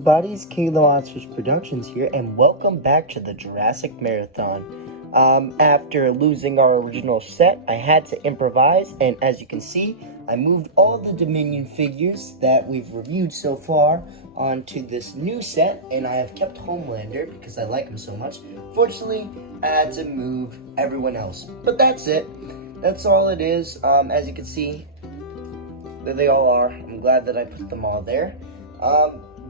everybody, it's King of the Monsters Productions here, and welcome back to the Jurassic Marathon. After losing our original set, I had to improvise, and as you can see, I moved all the Dominion figures that we've reviewed so far onto this new set, and I have kept Homelander because I like him so much. Fortunately, I had to move everyone else, but that's it. That's all it is. As you can see, there they all are. I'm glad that I put them all there.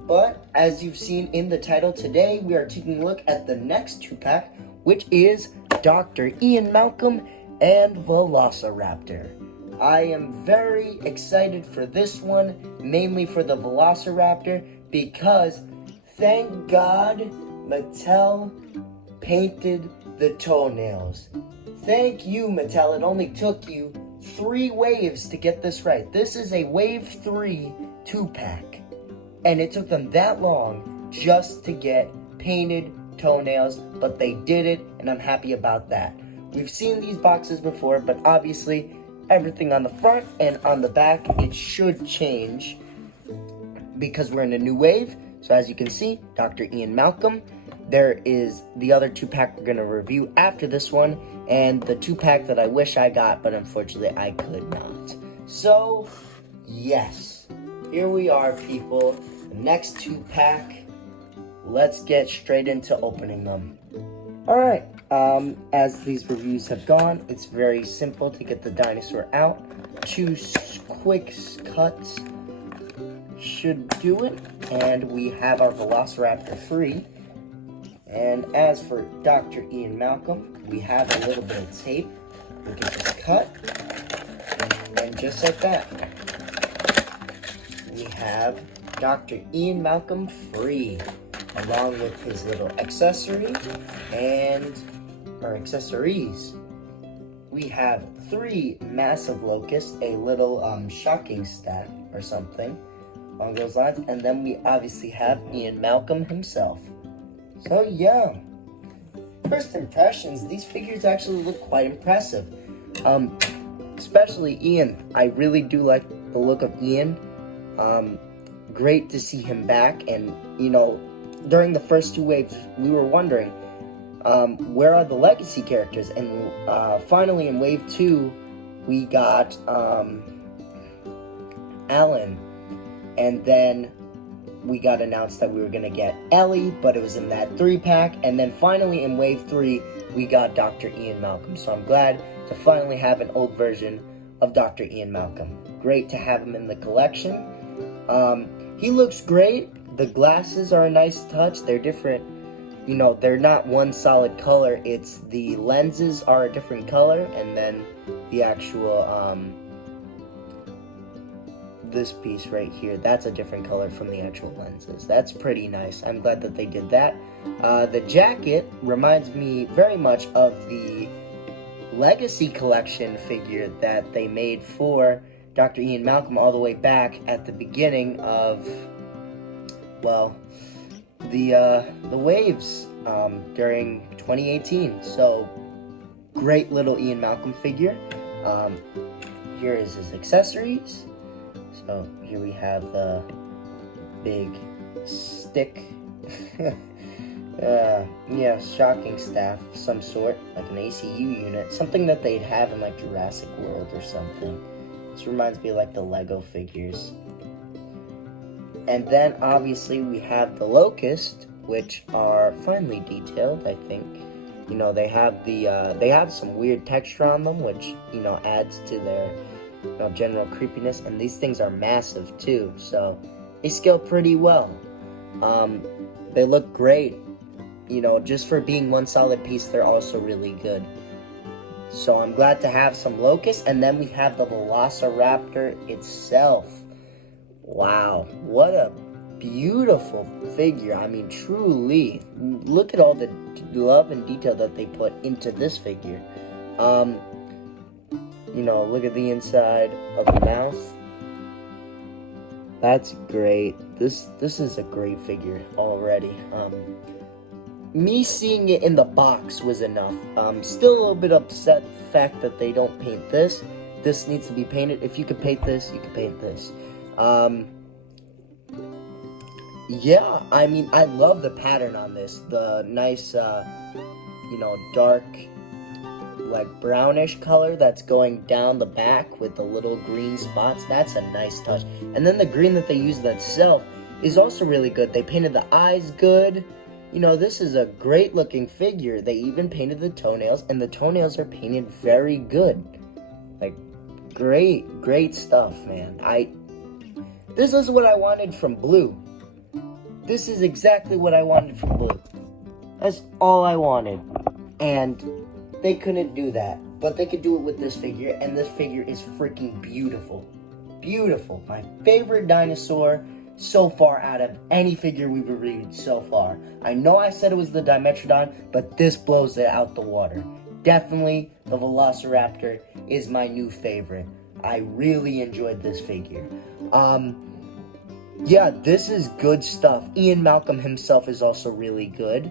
But as you've seen in the title, today we are taking a look at the next 2-pack, which is Dr. Ian Malcolm and Velociraptor. I am very excited for this one, mainly for the Velociraptor, because thank God Mattel painted the toenails. Thank you, Mattel. It only took you 3 waves to get this right. This is a wave 3 2-pack. And it took them that long just to get painted toenails, but they did it, and I'm happy about that. We've seen these boxes before, but obviously everything on the front and on the back, it should change because we're in a new wave. So as you can see, Dr. Ian Malcolm. There is the other 2-pack we're going to review after this one, and the 2-pack that I wish I got, but unfortunately I could not. So, yes, here we are, people. The next 2-pack. Let's get straight into opening them. Alright, as these reviews have gone, it's very simple to get the dinosaur out. 2 quick cuts should do it, and we have our Velociraptor free. And as for Dr. Ian Malcolm, we have a little bit of tape. We can just cut, and just like that, we have Dr. Ian Malcolm free, along with his little accessory or accessories. We have 3 massive locusts, a little shocking stack or something along those lines, and then we obviously have Ian Malcolm himself. So yeah, first impressions, these figures actually look quite impressive. Especially Ian. I really do like the look of Ian. Great to see him back, and you know, during the first 2 waves, we were wondering, where are the legacy characters? And finally in wave 2, we got Alan, and then we got announced that we were gonna get Ellie, but it was in that 3-pack, and then finally in wave 3, we got Dr. Ian Malcolm. So I'm glad to finally have an old version of Dr. Ian Malcolm. Great to have him in the collection. He looks great. The glasses are a nice touch. They're different, you know, they're not one solid color. It's the lenses are a different color, and then the actual, this piece right here, that's a different color from the actual lenses. That's pretty nice. I'm glad that they did that. The jacket reminds me very much of the Legacy Collection figure that they made for Dr. Ian Malcolm all the way back at the beginning of, well, the waves during 2018. So, great little Ian Malcolm figure. Here is his accessories. So, here we have the big stick. Yeah, shocking staff of some sort, like an ACU unit. Something that they'd have in, like, Jurassic World or something. This reminds me of, like, the Lego figures. And then, obviously, we have the locust, which are finely detailed, I think. You know, they have they have some weird texture on them, which, you know, adds to their, you know, general creepiness. And these things are massive, too, so they scale pretty well. They look great. You know, just for being one solid piece, they're also really good. So I'm glad to have some locusts, and then we have the Velociraptor itself. Wow, what a beautiful figure. I mean, truly, look at all the love and detail that they put into this figure. You know, look at the inside of the mouth. That's great. This is a great figure already. Me seeing it in the box was enough. Still a little bit upset the fact that they don't paint this. This needs to be painted. If you could paint this, you could paint this. Yeah, I mean, I love the pattern on this. The nice, dark, like brownish color that's going down the back with the little green spots. That's a nice touch. And then the green that they used itself is also really good. They painted the eyes good. This is a great looking figure. They even painted the toenails, and the toenails are painted very good. Like, great stuff, man. This is what I wanted from Blue. This is exactly what I wanted from Blue. That's all I wanted. And they couldn't do that. But they could do it with this figure, and this figure is freaking beautiful. Beautiful. My favorite dinosaur so far out of any figure we've reviewed so far. I know I said it was the Dimetrodon, but this blows it out the water. Definitely the Velociraptor is my new favorite. I really enjoyed this figure. Yeah, this is good stuff. Ian Malcolm himself is also really good.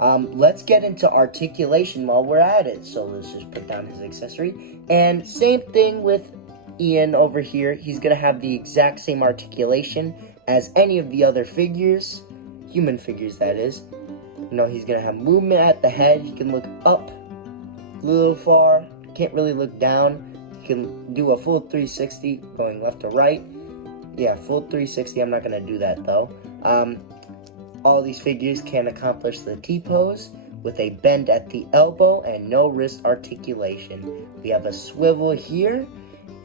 Let's get into articulation while we're at it. So let's just put down his accessory. And same thing with Ian over here. He's going to have the exact same articulation as any of the other figures. Human figures, that is. He's going to have movement at the head. He can look up a little far. Can't really look down. He can do a full 360 going left to right. Yeah, full 360. I'm not going to do that, though. All these figures can accomplish the T-pose with a bend at the elbow and no wrist articulation. We have a swivel here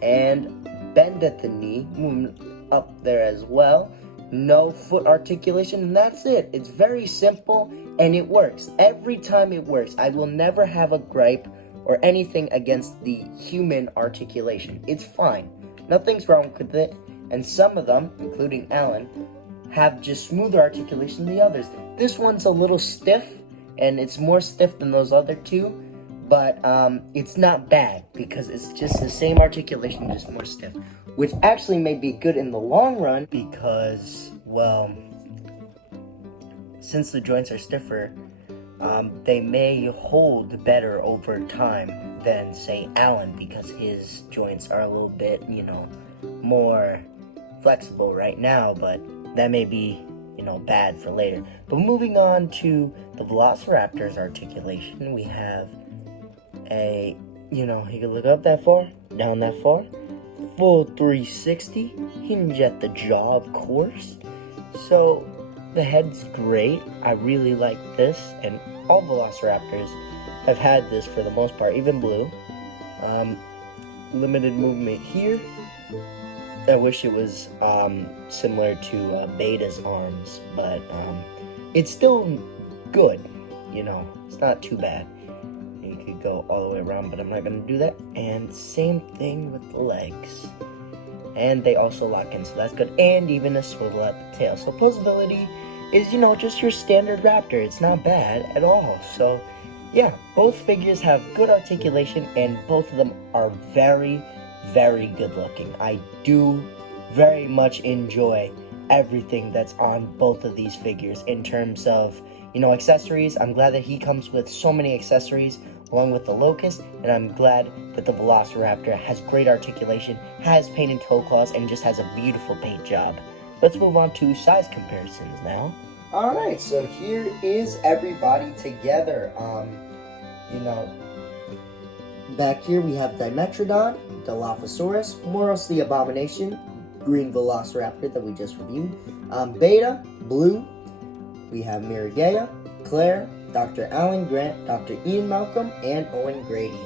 and bend at the knee, moving up there as well. No foot articulation, and that's it. It's very simple, and it works. Every time it works. I will never have a gripe or anything against the human articulation. It's fine. Nothing's wrong with it. And some of them, including Alan, have just smoother articulation than the others. This one's a little stiff, and it's more stiff than those other two, but it's not bad because it's just the same articulation, just more stiff, which actually may be good in the long run because, well, since the joints are stiffer, they may hold better over time than, say, Alan, because his joints are a little bit, more flexible right now, but that may be, bad for later. But moving on to the Velociraptor's articulation, we have a, he can look up that far, down that far, full 360, hinge at the jaw, of course. So the head's great. I really like this, and all Velociraptors have had this for the most part, even Blue. Limited movement here. I wish it was similar to Beta's arms, but it's still good, it's not too bad. You could go all the way around, but I'm not going to do that. And same thing with the legs. And they also lock in, so that's good. And even a swivel at the tail. So posability is, just your standard raptor. It's not bad at all. So, yeah, both figures have good articulation, and both of them are very, very good looking. I do very much enjoy everything that's on both of these figures in terms of, accessories. I'm glad that he comes with so many accessories along with the Locust, and I'm glad that the Velociraptor has great articulation, has painted toe claws, and just has a beautiful paint job. Let's move on to size comparisons now. Alright, so here is everybody together. Back here we have Dimetrodon, Dilophosaurus, Moros the Abomination, Green Velociraptor that we just reviewed, Beta, Blue, we have Miragea, Claire, Dr. Alan Grant, Dr. Ian Malcolm, and Owen Grady.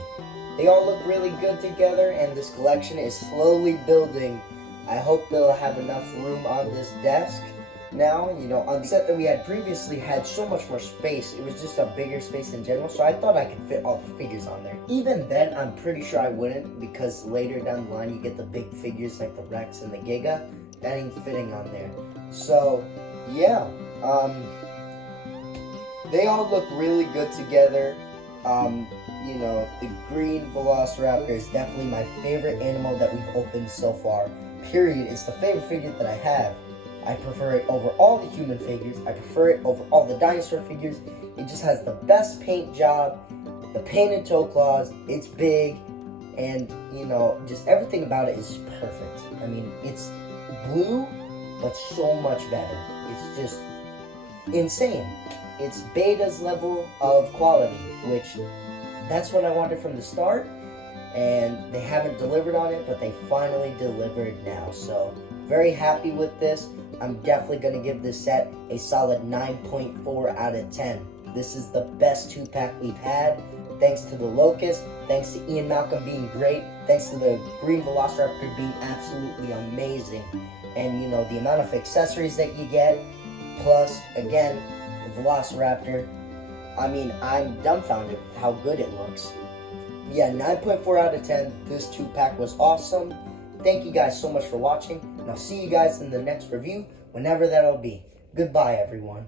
They all look really good together, and this collection is slowly building. I hope they'll have enough room on this desk. Now, on the set that we had previously had so much more space. It was just a bigger space in general, so I thought I could fit all the figures on there. Even then, I'm pretty sure I wouldn't, because later down the line, you get the big figures like the Rex and the Giga. That ain't fitting on there. So, yeah, they all look really good together. The green Velociraptor is definitely my favorite animal that we've opened so far. Period. It's the favorite figure that I have. I prefer it over all the human figures. I prefer it over all the dinosaur figures. It just has the best paint job, the painted toe claws, it's big, and, just everything about it is perfect. I mean, it's Blue, but so much better. it's just insane. It's beta's level of quality, which that's what I wanted from the start, and they haven't delivered on it, but they finally delivered now. So very happy with this. I'm definitely going to give this set a solid 9.4 out of 10. This is the best 2-pack we've had, thanks to the Locust, thanks to Ian Malcolm being great, thanks to the green Velociraptor being absolutely amazing, and you know, the amount of accessories that you get, plus, again, the Velociraptor. I mean, I'm dumbfounded with how good it looks. Yeah, 9.4 out of 10. This 2-pack was awesome. Thank you guys so much for watching, and I'll see you guys in the next review, whenever that'll be. Goodbye, everyone.